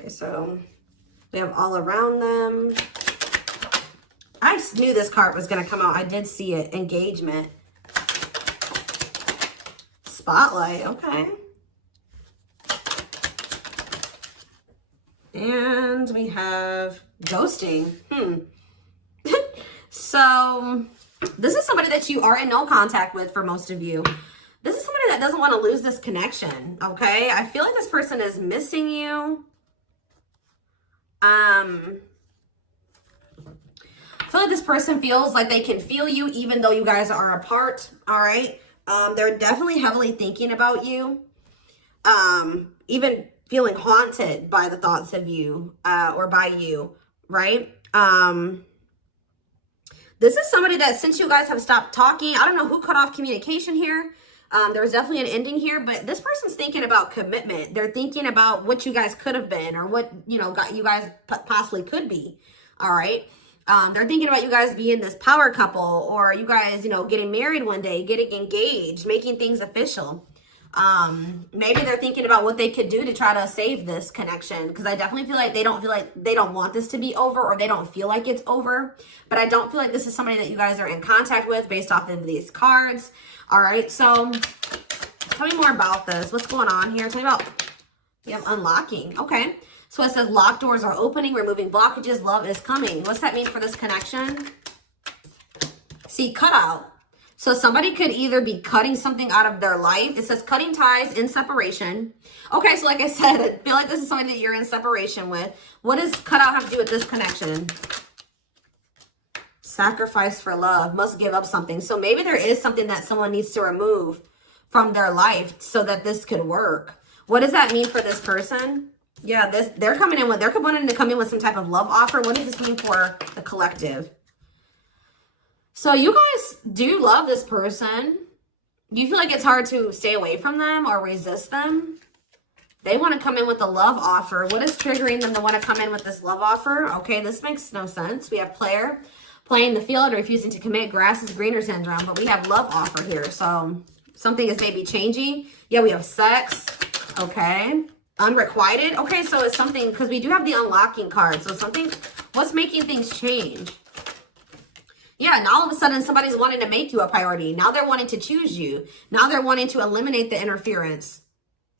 Okay, so we have all around them. I just knew this card was going to come out. I did see it. Engagement. Spotlight. Okay. And we have ghosting. So this is somebody that you are in no contact with for most of you. This is somebody that doesn't want to lose this connection, okay? I feel like this person is missing you. I feel like this person feels like they can feel you even though you guys are apart, all right? They're definitely heavily thinking about you. Even feeling haunted by the thoughts of you or by you, right? This is somebody that since you guys have stopped talking, I don't know who cut off communication here. There was definitely an ending here, but this person's thinking about commitment. They're thinking about what you guys could have been or what, you know, you guys possibly could be. All right. They're thinking about you guys being this power couple or you guys, you know, getting married one day, getting engaged, making things official. Maybe they're thinking about what they could do to try to save this connection, because I definitely feel like they don't want this to be over, or they don't feel like it's over. But I don't feel like this is somebody that you guys are in contact with based off of these cards. All right, so tell me more about this. What's going on here? Tell me about, we have unlocking. Okay, so it says locked doors are opening, removing blockages, love is coming. What's that mean for this connection? See, cutout. So somebody could either be cutting something out of their life. It says cutting ties in separation. Okay, so like I said, I feel like this is somebody that you're in separation with. What does cutout have to do with this connection? Sacrifice for love, must give up something. So maybe there is something that someone needs to remove from their life so that this could work. What does that mean for this person? Yeah, they're coming in with, they're wanting to come in with some type of love offer. What does this mean for the collective? So you guys do love this person. Do you feel like it's hard to stay away from them or resist them? They want to come in with a love offer. What is triggering them to want to come in with this love offer? Okay, this makes no sense. We have player, playing the field, refusing to commit, grass is greener syndrome, but we have love offer here. So something is maybe changing. Yeah, we have sex. Okay. Unrequited. Okay, so it's something, because we do have the unlocking card. So something, what's making things change? Yeah, and all of a sudden somebody's wanting to make you a priority. Now they're wanting to choose you. Now they're wanting to eliminate the interference.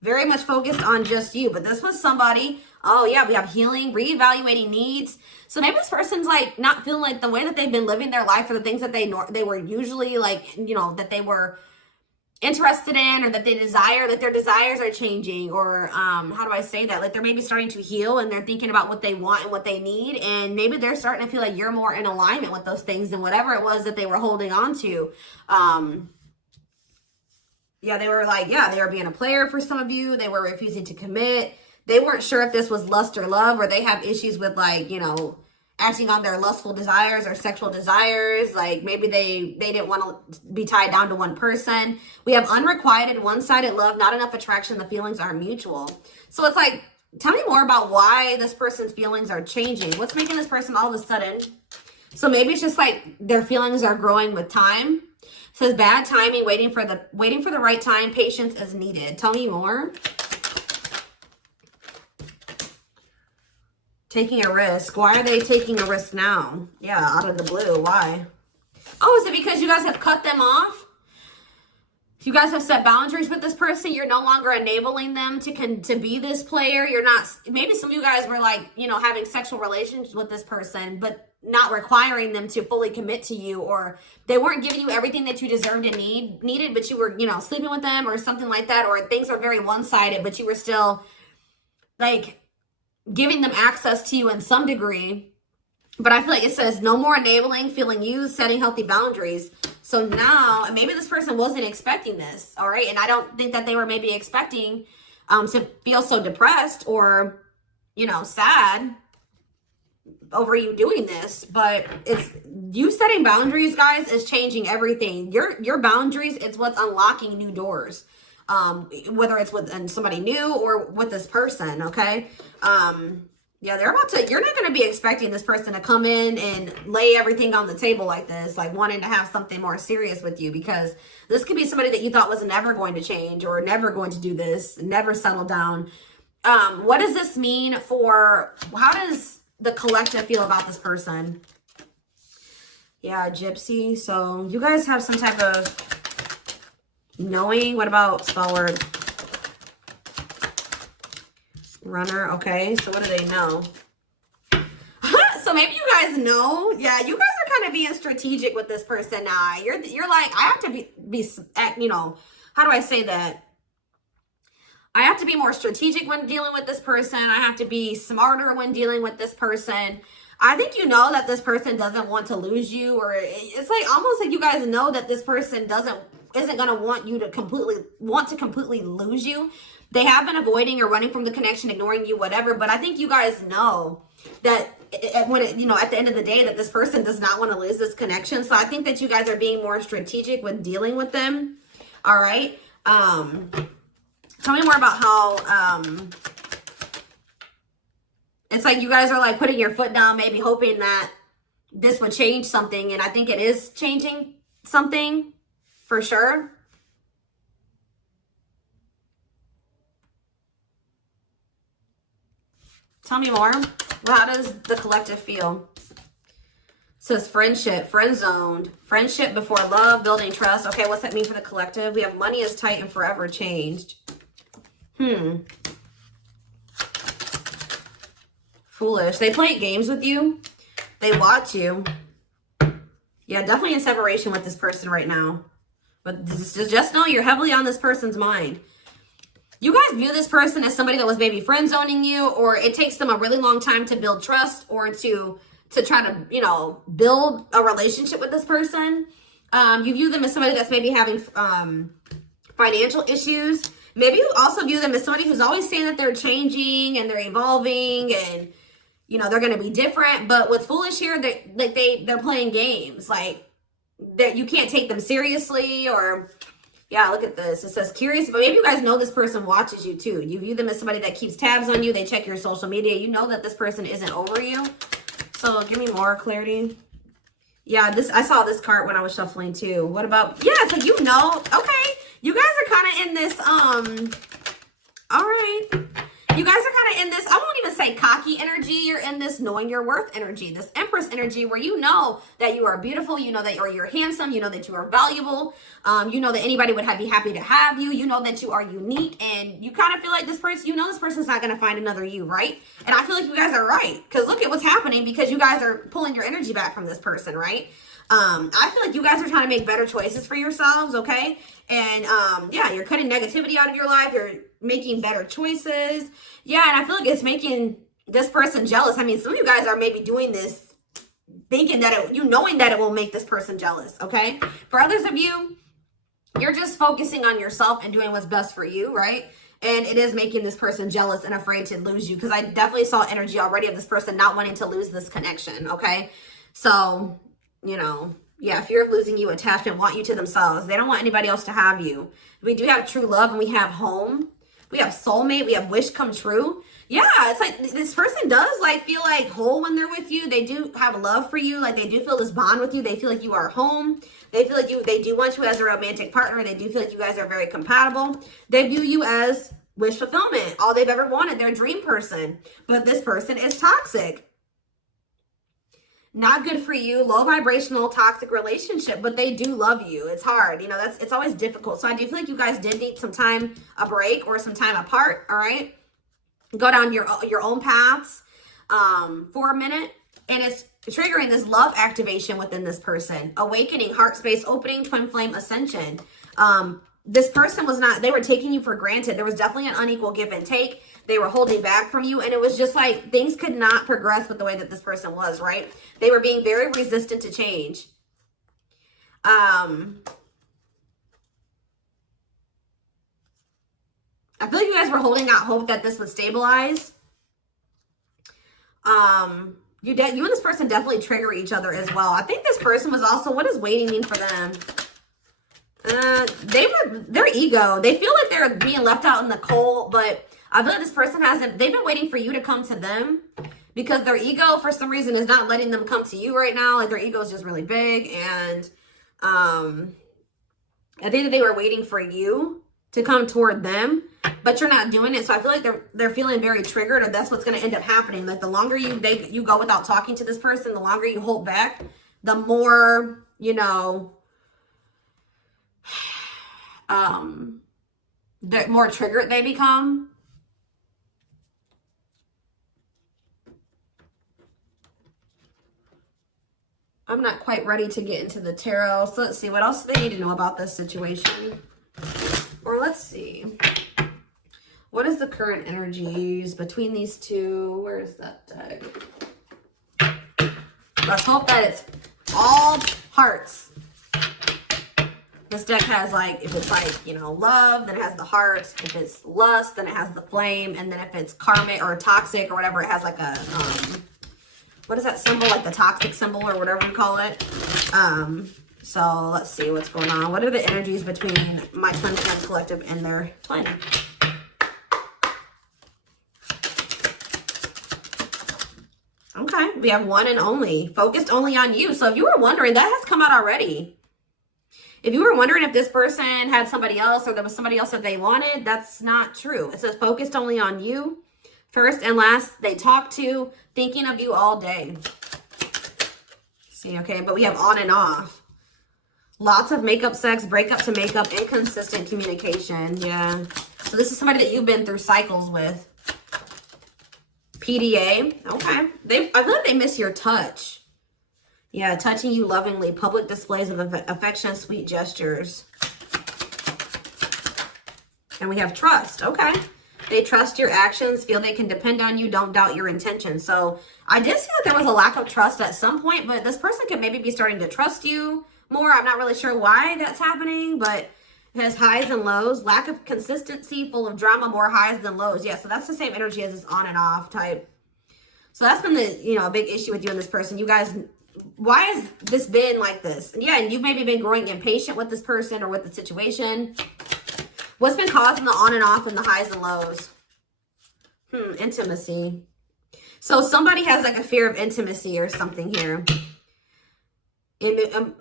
Very much focused on just you. But this was somebody, oh yeah, we have healing, reevaluating needs. So maybe this person's like not feeling like the way that they've been living their life or the things that they were usually like, you know, that they were interested in or that they desire, that their desires are changing, or how do I say that? Like they're maybe starting to heal and they're thinking about what they want and what they need, and maybe they're starting to feel like you're more in alignment with those things than whatever it was that they were holding on to. Yeah, they were like, yeah, they were being a player for some of you. They were refusing to commit. They weren't sure if this was lust or love, or they have issues with like, you know, acting on their lustful desires or sexual desires. Like maybe they didn't want to be tied down to one person. We have unrequited, one-sided love, not enough attraction. The feelings aren't mutual. So it's like, tell me more about why this person's feelings are changing. What's making this person all of a sudden? So maybe it's just like their feelings are growing with time. It says bad timing, waiting for the right time, patience is needed. Tell me more. Taking a risk. Why are they taking a risk now? Yeah, out of the blue. Why? Oh, is it because you guys have cut them off? You guys have set boundaries with this person. You're no longer enabling them to be this player. You're not, maybe some of you guys were like, you know, having sexual relations with this person, but not requiring them to fully commit to you, or they weren't giving you everything that you deserved and needed, but you were, you know, sleeping with them or something like that, or things were very one-sided, but you were still like giving them access to you in some degree. But I feel like it says no more enabling, feeling used, setting healthy boundaries. So now, and maybe this person wasn't expecting this, all right? And I don't think that they were maybe expecting to feel so depressed or, you know, sad over you doing this. But it's you setting boundaries, guys, is changing everything. Your boundaries, it's what's unlocking new doors. Whether it's with somebody new or with this person, okay? Yeah, you're not going to be expecting this person to come in and lay everything on the table like this, like wanting to have something more serious with you, because this could be somebody that you thought was never going to change or never going to do this, never settle down. What does this mean for, how does the collective feel about this person? Yeah, gypsy. So you guys have some type of knowing. What about spell word? Runner. Okay, so what do they know? So maybe you guys know. Yeah, you guys are kind of being strategic with this person now. You're like, I have to be, you know, how do I say that? I have to be more strategic when dealing with this person. I have to be smarter when dealing with this person. I think you know that this person doesn't want to lose you, or it's like almost like you guys know that this person isn't going to want you to completely lose you. They have been avoiding or running from the connection, ignoring you, whatever. But I think you guys know that you know, at the end of the day, that this person does not want to lose this connection. So I think that you guys are being more strategic when dealing with them. All right. Tell me more about how, it's like you guys are like putting your foot down, maybe hoping that this would change something. And I think it is changing something for sure. Tell me more. Well, how does the collective feel? It says friendship, friend zoned, friendship before love, building trust. Okay, what's that mean for the collective? We have money is tight and forever changed. Foolish. They play games with you. They watch you. Yeah, definitely in separation with this person right now. But just know you're heavily on this person's mind. You guys view this person as somebody that was maybe friend zoning you, or it takes them a really long time to build trust or to try to, you know, build a relationship with this person. You view them as somebody that's maybe having financial issues. Maybe you also view them as somebody who's always saying that they're changing and they're evolving and, you know, they're going to be different. But with Foolish here, they're playing games. Like, that you can't take them seriously, or, yeah, look at this. It says curious, but maybe you guys know this person watches you too. You view them as somebody that keeps tabs on you. They check your social media. You know that this person isn't over you. So give me more clarity. Yeah, I saw this card when I was shuffling too. What about, yeah, so you know, okay. You guys are kind of in this, all right. You guys are kind of in this, I won't even say cocky energy. You're in this knowing your worth energy, this Empress energy where you know that you are beautiful. You know that you're handsome. You know that you are valuable. You know that anybody would be happy to have you. You know that you are unique, and you kind of feel like this person, you know this person's not going to find another you, right? And I feel like you guys are right, because look at what's happening, because you guys are pulling your energy back from this person, right? I feel like you guys are trying to make better choices for yourselves, okay? And yeah, you're cutting negativity out of your life. You're making better choices. Yeah, and I feel like it's making this person jealous. I mean, some of you guys are maybe doing this thinking that knowing that it will make this person jealous, okay? For others of you, you're just focusing on yourself and doing what's best for you, right? And it is making this person jealous and afraid to lose you, because I definitely saw energy already of this person not wanting to lose this connection, okay? So, you know, yeah, fear of losing you, attachment, want you to themselves. They don't want anybody else to have you. We do have true love, and we have home. We have soulmate. We have wish come true. Yeah, it's like this person does like feel like whole when they're with you. They do have love for you. Like, they do feel this bond with you. They feel like you are home. They feel like they do want you as a romantic partner. They do feel like you guys are very compatible. They view you as wish fulfillment, all they've ever wanted, their dream person. But this person is toxic. Not good for you, low vibrational, toxic relationship, but they do love you. It's hard, you know, it's always difficult. So I do feel like you guys did need some time, a break, or some time apart, all right? Go down your own paths for a minute, and it's triggering this love activation within this person. Awakening, heart space opening, twin flame ascension. This person they were taking you for granted. There was definitely an unequal give and take. They were holding back from you, and it was just like things could not progress with the way that this person was, right? They were being very resistant to change. I feel like you guys were holding out hope that this would stabilize. You and this person definitely trigger each other as well. I think this person was also, what does waiting mean for them? Their ego. They feel like they're being left out in the cold, but I feel like this person they've been waiting for you to come to them, because their ego, for some reason, is not letting them come to you right now. Like, their ego is just really big. And I think that they were waiting for you to come toward them. but you're not doing it. So I feel like they're feeling very triggered, or that's what's going to end up happening. Like the longer you go without talking to this person, the longer you hold back, the more, you know, the more triggered they become. I'm not quite ready to get into the tarot. So let's see. What else do they need to know about this situation? Or let's see. What is the current energies between these two? Where's that deck? Let's hope that it's all hearts. This deck has, like, if it's like, you know, love, then it has the heart. If it's lust, then it has the flame. And then if it's karmic or toxic or whatever, it has like a, what is that symbol? Like the toxic symbol or whatever you call it. So let's see what's going on. What are the energies between my twin flame collective and their twin? Okay, we have one and only. Focused only on you. So if you were wondering, that has come out already. If you were wondering if this person had somebody else or there was somebody else that they wanted, that's not true. It says focused only on you. First and last, they talk to, thinking of you all day. See, okay, but we have on and off. Lots of makeup sex, breakup to makeup, inconsistent communication. Yeah. So this is somebody that you've been through cycles with. PDA. Okay. I feel like they miss your touch. Yeah, touching you lovingly. Public displays of affection, sweet gestures. And we have trust. Okay. They trust your actions, feel they can depend on you, don't doubt your intentions. So I did see that there was a lack of trust at some point, but this person could maybe be starting to trust you more. I'm not really sure why that's happening, but it has highs and lows. Lack of consistency, full of drama, more highs than lows. Yeah, so that's the same energy as this on and off type. So that's been the, you know, a big issue with you and this person. You guys, why has this been like this? And yeah, and you've maybe been growing impatient with this person or with the situation. What's been causing the on and off and the highs and lows? Intimacy. So somebody has like a fear of intimacy or something here.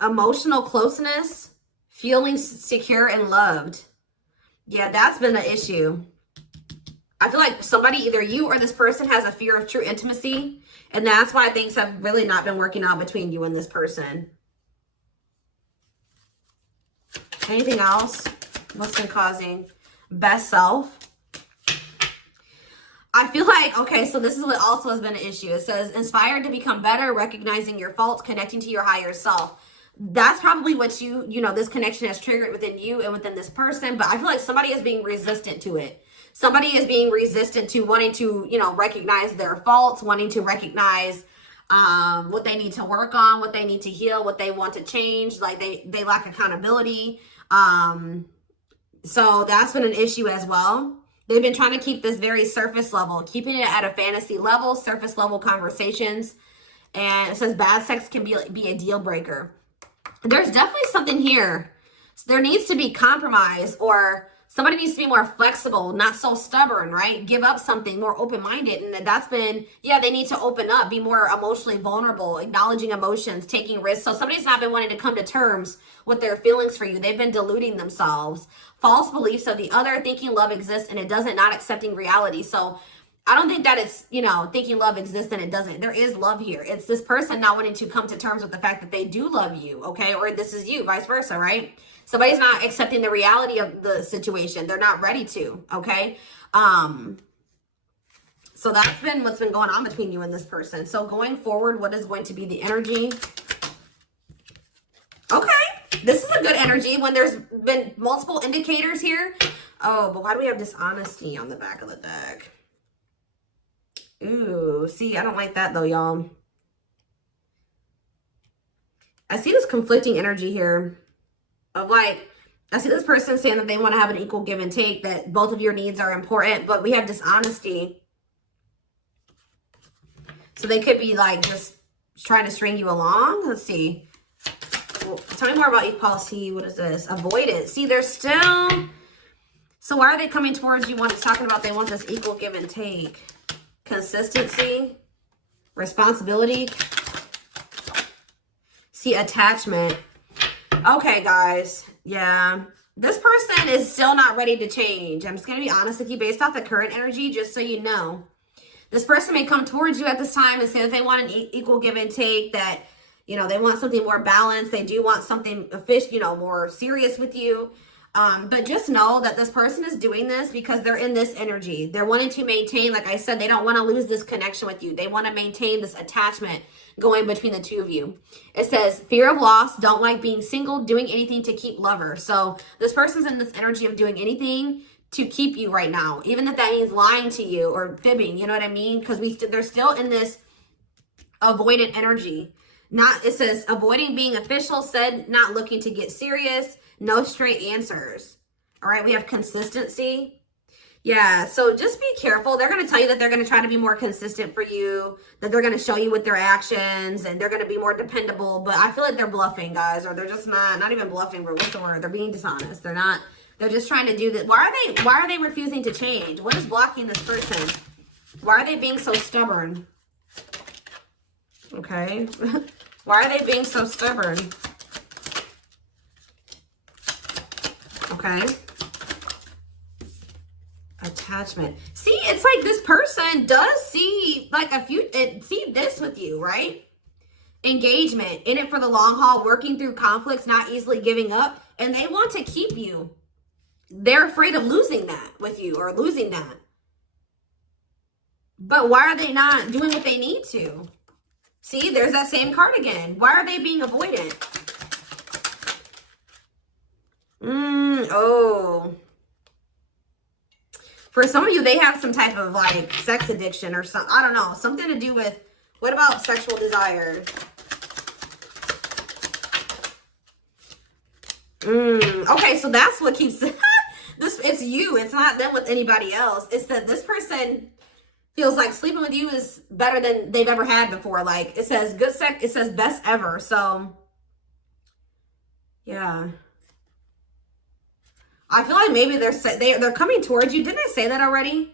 Emotional closeness, feeling secure and loved. Yeah, that's been an issue. I feel like somebody, either you or this person, has a fear of true intimacy. And that's why things have really not been working out between you and this person. Anything else? What's been causing? Best self. I feel like, okay, so this is what also has been an issue. It says, inspired to become better, recognizing your faults, connecting to your higher self. That's probably what you know, this connection has triggered within you and within this person. But I feel like somebody is being resistant to it. Somebody is being resistant to wanting to, you know, recognize their faults, wanting to recognize what they need to work on, what they need to heal, what they want to change. Like they lack accountability. So that's been an issue as well. They've been trying to keep this very surface level, keeping it at a fantasy level, surface level conversations. And it says bad sex can be a deal breaker. There's definitely something here. So there needs to be compromise, or somebody needs to be more flexible, not so stubborn, right? Give up something, more open-minded. And that's been, yeah, they need to open up, be more emotionally vulnerable, acknowledging emotions, taking risks. So somebody's not been wanting to come to terms with their feelings for you. They've been deluding themselves. False beliefs of the other, thinking love exists and it doesn't, not accepting reality. So I don't think that it's, you know, thinking love exists and it doesn't. There is love here. It's this person not wanting to come to terms with the fact that they do love you, okay? Or this is you, vice versa, right? Somebody's not accepting the reality of the situation. They're not ready to, okay? So that's been what's been going on between you and this person. So going forward, what is going to be the energy? Okay, this is a good energy when there's been multiple indicators here. Oh, but why do we have dishonesty on the back of the deck? Ooh, see, I don't like that though, y'all. I see this conflicting energy here of like, I see this person saying that they want to have an equal give and take, that both of your needs are important, but we have dishonesty. So they could be like just trying to string you along. Let's see. Well, tell me more about equality. What is this? Avoidance. See, they're still... So why are they coming towards you? It's talking about they want this equal give and take. Consistency. Responsibility. See, attachment. Okay, guys. Yeah. This person is still not ready to change. I'm just going to be honest with you based off the current energy, just so you know. This person may come towards you at this time and say that they want an equal give and take, that, you know, they want something more balanced. They do want something official, you know, more serious with you. But just know that this person is doing this because they're in this energy. They're wanting to maintain, like I said, they don't want to lose this connection with you. They want to maintain this attachment going between the two of you. It says, fear of loss, don't like being single, doing anything to keep lover. So this person's in this energy of doing anything to keep you right now, even if that means lying to you or fibbing, you know what I mean? Because they're still in this avoidant energy. It says avoiding being official, said not looking to get serious, no straight answers. All right, we have consistency. Yeah, so just be careful. They're going to tell you that they're going to try to be more consistent for you, that they're going to show you with their actions, and they're going to be more dependable. But I feel like they're bluffing, guys, or they're just not even bluffing, but what's the word? They're being dishonest. They're just trying to do this. Why are they refusing to change? What is blocking this person? Why are they being so stubborn? Okay. Why are they being so stubborn? Okay. Attachment. See, it's like this person does see like see this with you, right? Engagement, in it for the long haul, working through conflicts, not easily giving up, and they want to keep you. They're afraid of losing that with you or losing that. But why are they not doing what they need to? See, there's that same card again. Why are they being avoidant? Oh. For some of you, they have some type of like sex addiction or something. I don't know. Something to do with, what about sexual desire? Okay, so that's what keeps it's you. It's not them with anybody else. It's that this person feels like sleeping with you is better than they've ever had before. Like it says good sex, it says best ever. So yeah. I feel like maybe they're coming towards you. Didn't I say that already?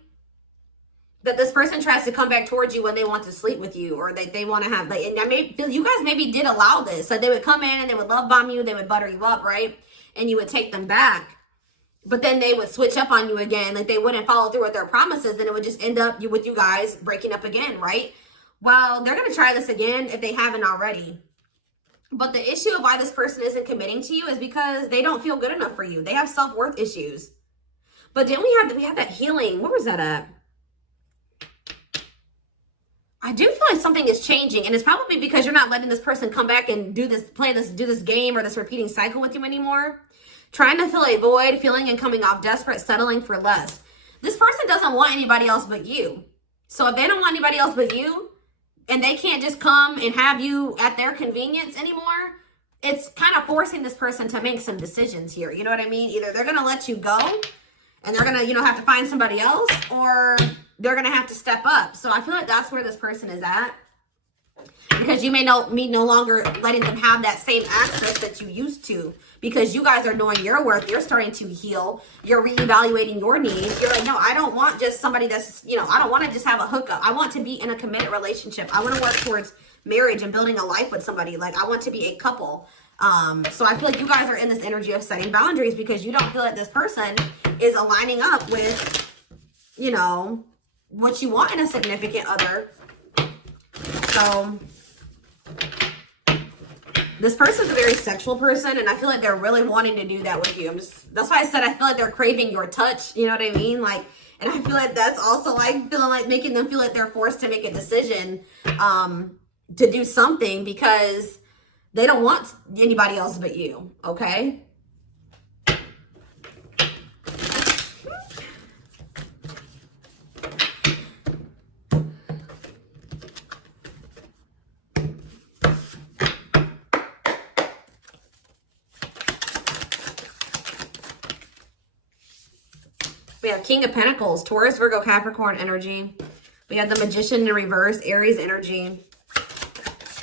That this person tries to come back towards you when they want to sleep with you, or they want to have, like, and I may feel you guys maybe did allow this. So they would come in and they would love bomb you, they would butter you up, right? And you would take them back. But then they would switch up on you again. Like they wouldn't follow through with their promises. And it would just end up with you guys breaking up again, right? Well, they're going to try this again if they haven't already. But the issue of why this person isn't committing to you is because they don't feel good enough for you. They have self-worth issues. But then we have that healing. Where was that at? I do feel like something is changing. And it's probably because you're not letting this person come back and do this game or this repeating cycle with you anymore. Trying to fill a void, feeling and coming off desperate, settling for less. This person doesn't want anybody else but you. So if they don't want anybody else but you, and they can't just come and have you at their convenience anymore, it's kind of forcing this person to make some decisions here. You know what I mean? Either they're going to let you go and they're going to, have to find somebody else, or they're going to have to step up. So I feel like that's where this person is at. Because you may no longer letting them have that same access that you used to, because you guys are knowing your worth. You're starting to heal. You're reevaluating your needs. You're like, no, I don't want just somebody that's, I don't want to just have a hookup. I want to be in a committed relationship. I want to work towards marriage and building a life with somebody. Like I want to be a couple. So I feel like you guys are in this energy of setting boundaries because you don't feel like this person is aligning up with, what you want in a significant other. So this person's a very sexual person, and I feel like they're really wanting to do that with you. That's why I said I feel like they're craving your touch. You know what I mean? Like, and I feel like that's also like feeling like making them feel like they're forced to make a decision to do something because they don't want anybody else but you. Okay. We have King of Pentacles, Taurus, Virgo, Capricorn energy. We have the Magician in reverse, Aries energy.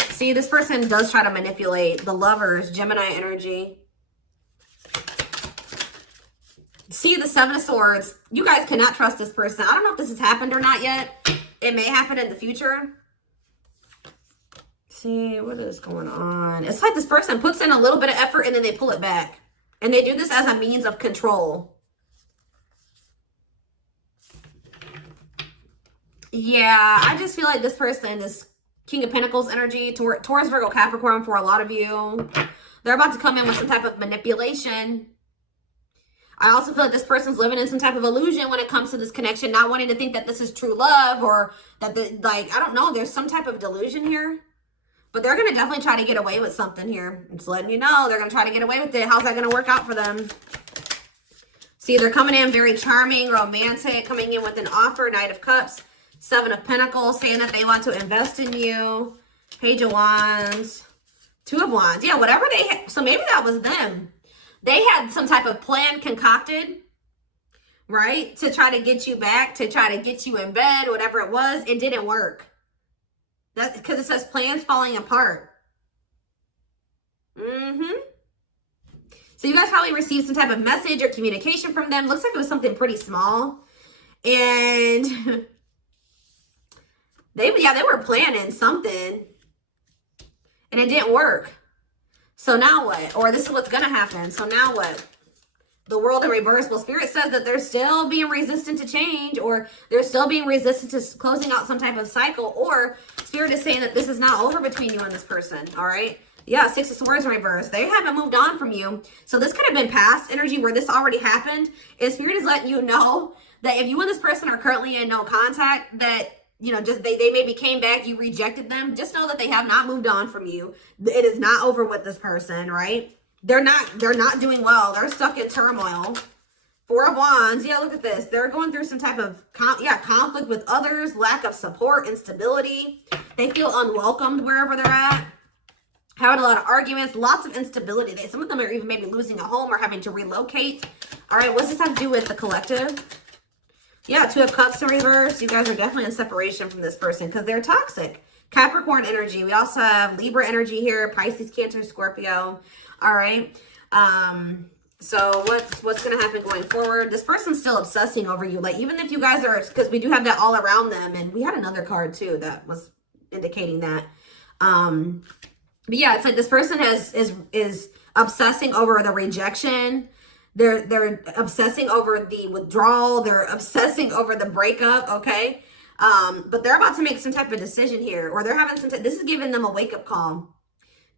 See, this person does try to manipulate. The Lovers, Gemini energy. See, the Seven of Swords. You guys cannot trust this person. I don't know if this has happened or not yet. It may happen in the future. See, what is going on? It's like this person puts in a little bit of effort and then they pull it back. And they do this as a means of control. Yeah, I just feel like this person, this King of Pentacles energy, Taurus, Virgo, Capricorn for a lot of you, they're about to come in with some type of manipulation. I also feel like this person's living in some type of illusion when it comes to this connection, not wanting to think that this is true love or that, I don't know, there's some type of delusion here. But they're going to definitely try to get away with something here. I'm just letting you know, they're going to try to get away with it. How's that going to work out for them? See, they're coming in very charming, romantic, coming in with an offer, Knight of Cups, Seven of Pentacles, saying that they want to invest in you, Page of Wands, Two of Wands. Yeah, whatever they had. So maybe that was them. They had some type of plan concocted, right? To try to get you back, to try to get you in bed, whatever it was. It didn't work. That's because it says plans falling apart. So you guys probably received some type of message or communication from them. Looks like it was something pretty small. And they were planning something. And it didn't work. So now what? Or this is what's going to happen. So now what? The world in reverse. Well, Spirit says that they're still being resistant to change, or they're still being resistant to closing out some type of cycle, or Spirit is saying that this is not over between you and this person, all right? Yeah, Six of Swords in reverse. They haven't moved on from you. So this could have been past energy where this already happened. And Spirit is letting you know that if you and this person are currently in no contact, that, you know, just they maybe came back, you rejected them. Just know that they have not moved on from you. It is not over with this person, right? They're not doing well. They're stuck in turmoil. Four of Wands. Yeah, look at this. They're going through some type of conflict with others, lack of support, instability. They feel unwelcomed wherever they're at. Having a lot of arguments, lots of instability. Some of them are even maybe losing a home or having to relocate. All right, what's this have to do with the collective? Yeah, Two of Cups in reverse. You guys are definitely in separation from this person because they're toxic. Capricorn energy. We also have Libra energy here. Pisces, Cancer, Scorpio. All right. So what's going to happen going forward? This person's still obsessing over you. Like, even if you guys are, because we do have that all around them. And we had another card too that was indicating that. But yeah, it's like this person is obsessing over the rejection. They're obsessing over the withdrawal. They're obsessing over the breakup. Okay. But they're about to make some type of decision here, or they're having this is giving them a wake-up call.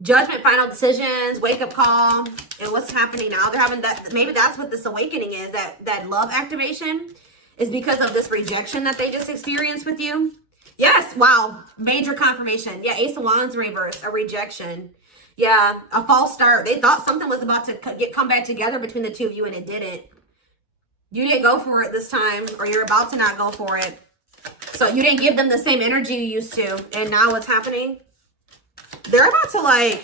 Judgment, final decisions, wake-up call. And what's happening now? They're having that, maybe that's what this awakening is, that love activation is because of this rejection that they just experienced with you. Yes, wow, major confirmation. Yeah, Ace of Wands reverse, a rejection. Yeah, a false start. They thought something was about to come back together between the two of you, and it didn't. You didn't go for it this time, or you're about to not go for it. So you didn't give them the same energy you used to, and now what's happening? They're about to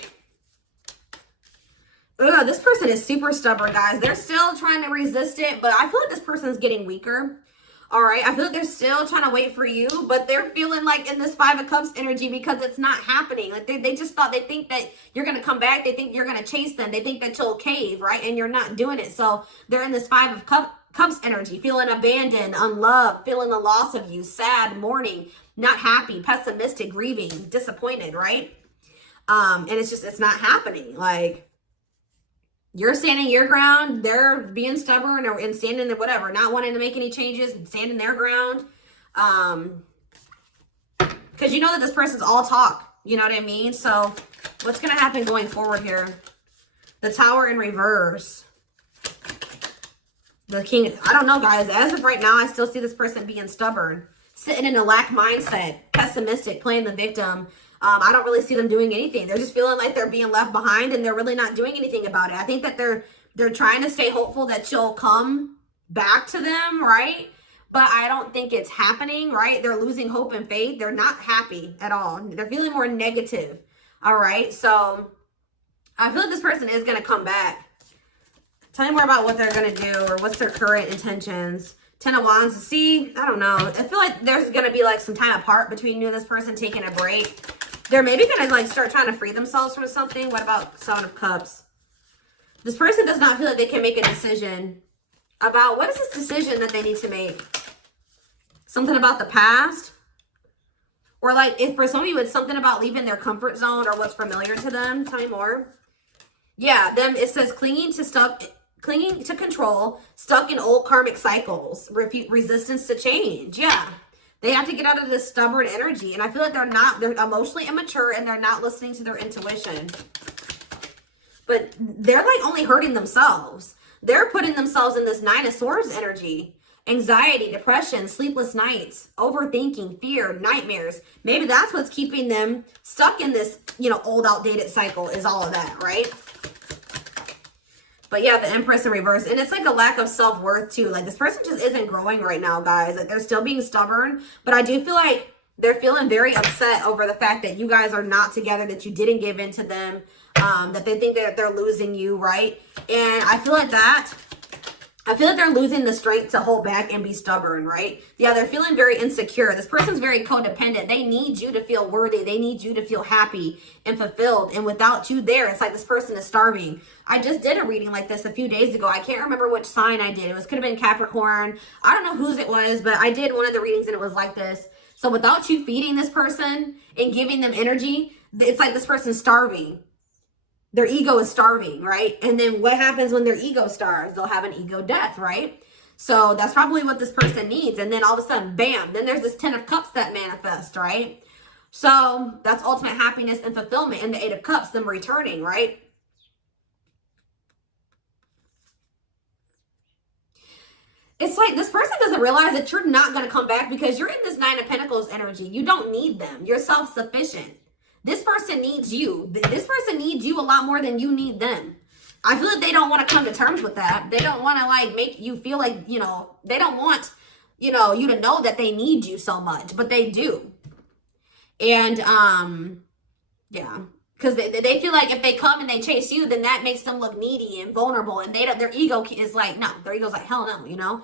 this person is super stubborn, guys. They're still trying to resist it, but I feel like this person is getting weaker. All right, I feel like they're still trying to wait for you, but they're feeling like in this Five of Cups energy because it's not happening. Like they just thought, they think that you're going to come back. They think you're going to chase them. They think that you'll cave, right? And you're not doing it. So they're in this Five of Cups energy, feeling abandoned, unloved, feeling the loss of you, sad, mourning, not happy, pessimistic, grieving, disappointed, right? And it's not happening. Like, you're standing your ground, they're being stubborn and standing there, whatever, not wanting to make any changes, standing their ground. Because you know that this person's all talk, you know what I mean? So what's going to happen going forward here? The Tower in reverse. The King, I don't know, guys. As of right now, I still see this person being stubborn, sitting in a lack mindset, pessimistic, playing the victim. I don't really see them doing anything. They're just feeling like they're being left behind, and they're really not doing anything about it. I think that they're trying to stay hopeful that you'll come back to them, right? But I don't think it's happening, right? They're losing hope and faith. They're not happy at all. They're feeling more negative, all right? So I feel like this person is going to come back. Tell me more about what they're going to do, or what's their current intentions. Ten of Wands. See, I don't know. I feel like there's going to be like some time apart between you and this person, taking a break. They're maybe going to like start trying to free themselves from something. What about Seven of Cups? This person does not feel like they can make a decision about, what is this decision that they need to make? Something about the past? Or like, if for some of you it's something about leaving their comfort zone or what's familiar to them. Tell me more. Yeah, them, it says clinging to control, stuck in old karmic cycles, resistance to change. Yeah. They have to get out of this stubborn energy. And I feel like they're emotionally immature and they're not listening to their intuition. But they're like only hurting themselves. They're putting themselves in this Nine of Swords energy. Anxiety, depression, sleepless nights, overthinking, fear, nightmares. Maybe that's what's keeping them stuck in this, you know, old outdated cycle is all of that, right? But yeah, the Empress in reverse. And it's like a lack of self-worth too. Like this person just isn't growing right now, guys. Like they're still being stubborn. But I do feel like they're feeling very upset over the fact that you guys are not together, that you didn't give in to them, that they think that they're losing you, right? And I feel like they're losing the strength to hold back and be stubborn, right? Yeah, they're feeling very insecure. This person's very codependent. They need you to feel worthy. They need you to feel happy and fulfilled. And without you there, it's like this person is starving. I just did a reading like this a few days ago. I can't remember which sign I did. Could have been Capricorn. I don't know whose it was, but I did one of the readings and it was like this. So without you feeding this person and giving them energy, it's like this person's starving. Their ego is starving, right? And then what happens when their ego starves? They'll have an ego death, right? So that's probably what this person needs. And then all of a sudden, bam, then there's this 10 of Cups that manifest, right? So that's ultimate happiness and fulfillment. And the 8 of Cups, them returning, right? It's like this person doesn't realize that you're not going to come back because you're in this 9 of Pentacles energy. You don't need them. You're self-sufficient. This person needs you. This person needs you a lot more than you need them. I feel like they don't want to come to terms with that. They don't want to like make you feel like, you know, they don't want, you know, you to know that they need you so much, but they do. And, yeah, because they feel like if they come and they chase you, then that makes them look needy and vulnerable. And their ego is like, no, their ego's like, hell no, you know?